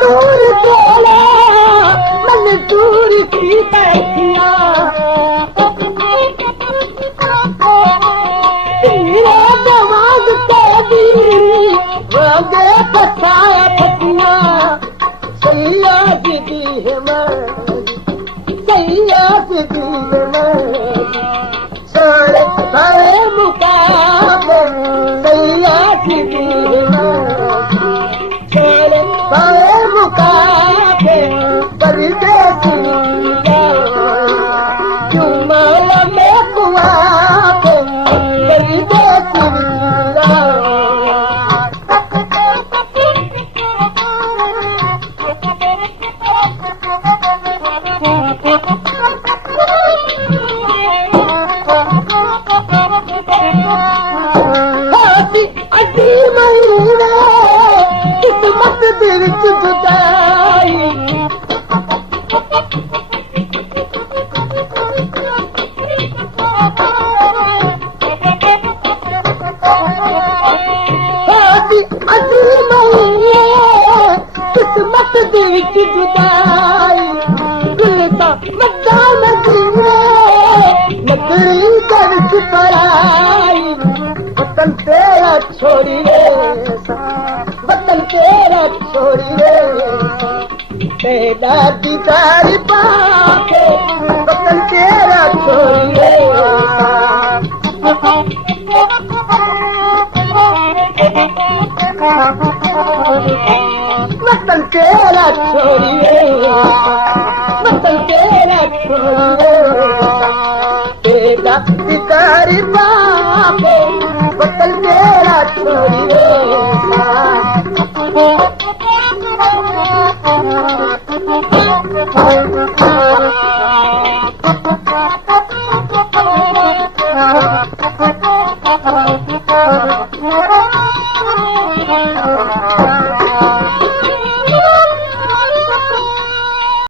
दूर बोला मन दूर की बैठिया दवाग तेरी वागे फसाया फटिया सैया दी है सैया दी है सारे सारे मुकाबले सैया दी है सारे सारे मुकाबले परदेसी चुमाला में कुआ किस्मत दिल जुदाई किस्मत दिल जुदाई मकान नकली दर्द पराई वतन तेरा छोड़िए वतन तेरा छोड़िए तेरा दीदार पाके वतन तेरा छोड़िए वतन तेरा छोड़िए वतन तेरा छोड़िए तेरा दीदार पाके वतन तेरा छोड़िए Oh,